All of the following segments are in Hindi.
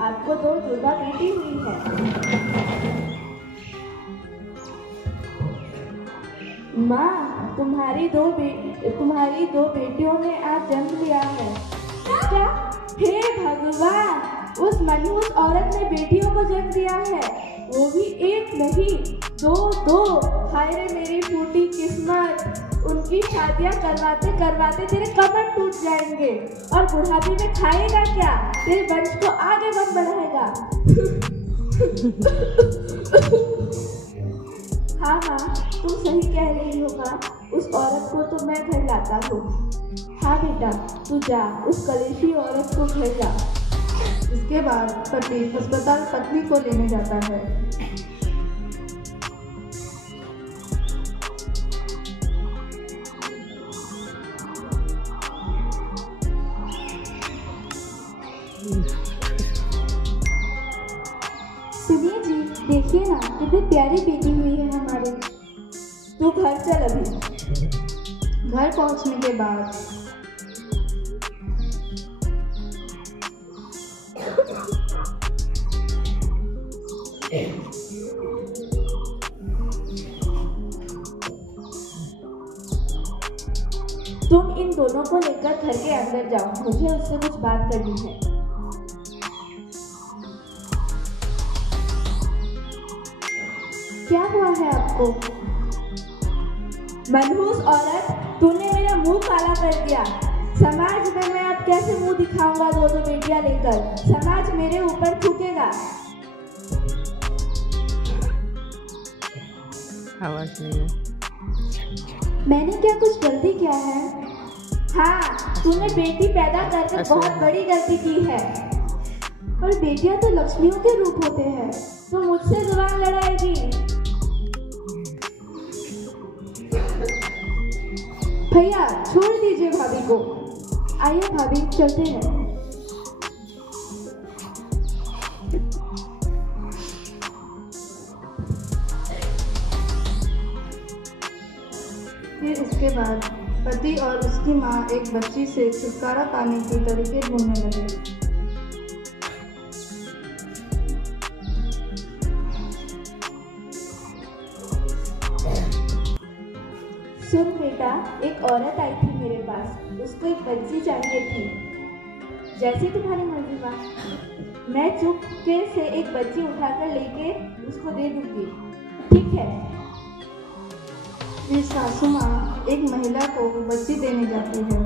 आपको 2 जुड़वा बेटी हुई है। माँ, तुम्हारी दो बेटियों ने आज जन्म लिया है। क्या? हे भगवान, उस मनहूस औरत ने बेटियों को जन्म दिया है, वो भी 1 नहीं 2। हाय रे मेरी फूटी किस्मत, उनकी शादियां करवाते करवाते तेरे कमर टूट जाएंगे और बुढ़ापे में खाएगा क्या? तेरे वंश को आगे कौन बढ़ाएगा? हाँ माँ, तुम सही कह रही हो माँ, उस औरत को तो मैं घर लाता हूँ। हाँ बेटा, तू जा, उस कलेशी औरत को घर ला। इसके बाद पति अस्पताल पत्नी को लेने जाता है। सुनिए जी, देखिए ना कितनी प्यारी बेटी हुई है हमारी। तू घर चल अभी। घर पहुंचने के बाद तुम इन दोनों को लेकर घर के अंदर जाओ, मुझे उससे कुछ बात करनी है। क्या हुआ है आपको? मनहूस औरत, तूने मेरा मुंह काला कर दिया। समाज में मैं अब कैसे मुंह दिखाऊंगा 2 बेटियां लेकर? समाज मेरे ऊपर थूकेगा। आवाज नहीं है। मैंने क्या कुछ गलती किया है? हाँ, तूने बेटी पैदा कर बहुत बड़ी गलती की है। पर बेटियां तो लक्ष्मियों के रूप होते हैं, तो मुझसे जुबान लड़ाएगी। भैया छोड़ दीजिए भाभी को। आइए भाभी, चलते हैं। फिर इसके बाद पति और उसकी माँ एक बच्ची से छुटकारा पाने के तरीके ढूंढने लगे। सुन बेटा, एक औरत आई थी मेरे पास, उसको एक बच्ची चाहिए थी। जैसी तुम्हारी मर्जी माँ, मैं चुपके से एक बच्ची उठाकर लेके उसको दे दूंगी, ठीक है? फिर सासू माँ एक महिला को बच्ची देने जाती है।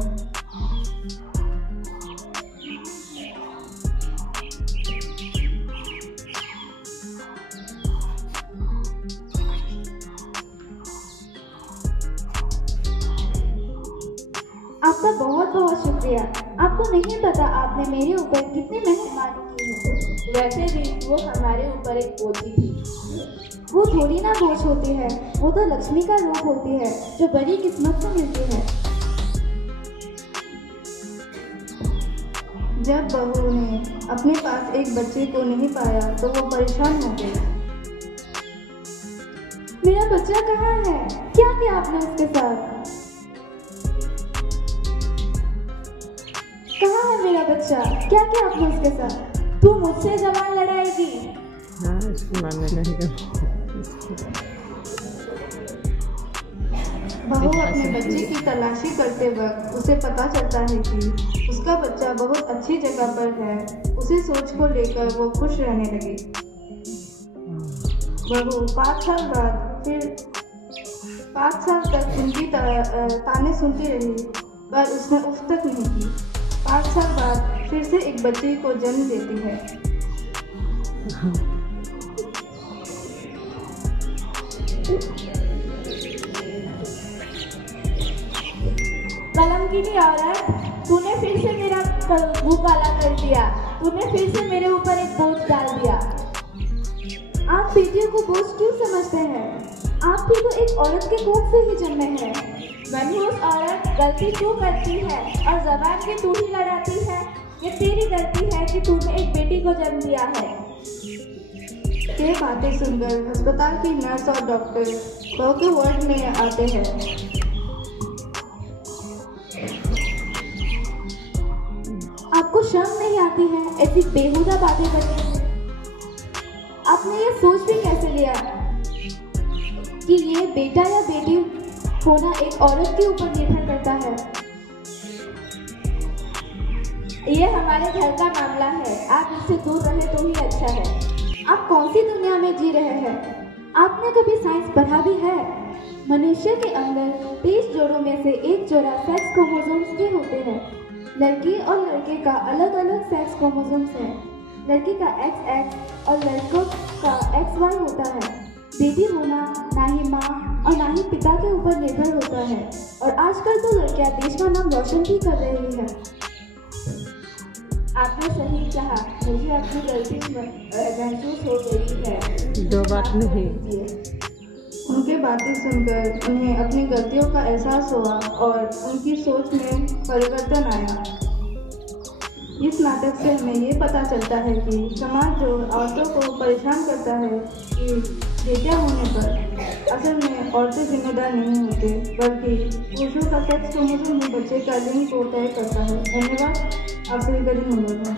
आपका बहुत बहुत शुक्रिया। आपको नहीं पता आपने मेरे ऊपर कितनी मेहरबानी की है। वैसे भी वो हमारे ऊपर एक बोझ थी। वो थोड़ी ना बोझ होती है, वो तो लक्ष्मी का रूप होती है जो बड़ी किस्मत से मिलती है। जब बहू ने अपने पास एक बच्चे को नहीं पाया तो वो परेशान हो गई। मेरा बच्चा कहाँ है? क्या किया आपने उसके साथ? कहाँ है मेरा बच्चा? क्या किया आपने उसके साथ? तू मुझसे जबान लड़ाएगी? हाँ, इसको मानने लगेगा। बहू अपने बच्चे की तलाशी करते वक्त उसे पता चलता है कि उसका बच्चा बहुत अच्छी जगह पर है। उसी सोच को लेकर वो खुश रहने लगी। बहू 5 साल बाद फिर 5 साल तक उनकी ताने सुनती रही, पर उसने उफ तक नहीं की। 5 साल बाद फिर से एक बच्ची को जन्म देती है। कलमकीनी औरत, तूने फिर से मेरा मुंह काला कर दिया। तूने फिर से मेरे ऊपर एक बोझ डाल दिया। आप बेटियों को बोझ क्यों समझते हैं? आप भी तो एक औरत के कोख से ही जन्मे हैं। मनहूस औरत, गलती क्यों करती है और जबान की तू ही लड़ाती है? ये तेरी गलती है कि तूने एक बेटी को जन्म दिया है। ये बातें सुनकर अस्पताल की नर्स और डॉक्टर बहू के वार्ड में आते हैं। आपको शर्म नहीं आती है ऐसी बेहुदा बातें करते हैं। आपने ये सोच भी कैसे लिया कि ये बेटा या बेटी होना एक औरत के ऊपर निर्भर करता है? ये हमारे घर का मामला है, आप इससे दूर रहे तो ही अच्छा है। आप कौन सी दुनिया में जी रहे हैं? आपने कभी साइंस पढ़ा भी है? मनुष्य के अंदर 23 जोड़ों में से एक जोड़ा सेक्स क्रोमोसोम्स के होते हैं। लड़की और लड़के का अलग अलग सेक्स क्रोमोसोम्स है। लड़की का XX और लड़कों का XY होता है। बेटी होना ना ही माँ और ना ही पिता के ऊपर निर्भर होता है। और आजकल तो लड़कियां देश का नाम रोशन भी कर रही है। आपने सही कहा, मुझे अपनी गलती महसूस हो गई है। जो बात नहीं। उनके बातें सुनकर उन्हें अपनी गलतियों का एहसास हुआ और उनकी सोच में परिवर्तन आया। इस नाटक से हमें ये पता चलता है कि समाज जो औरतों को परेशान करता है कि बेटियां होने पर असल में औरतें जिम्मेदार नहीं होती, बल्कि पुरुषों का सेक्स क्रोमोसोम ही बच्चे का लिंग को तय करता है। धन्यवाद। आपसे करीब मिलेगा।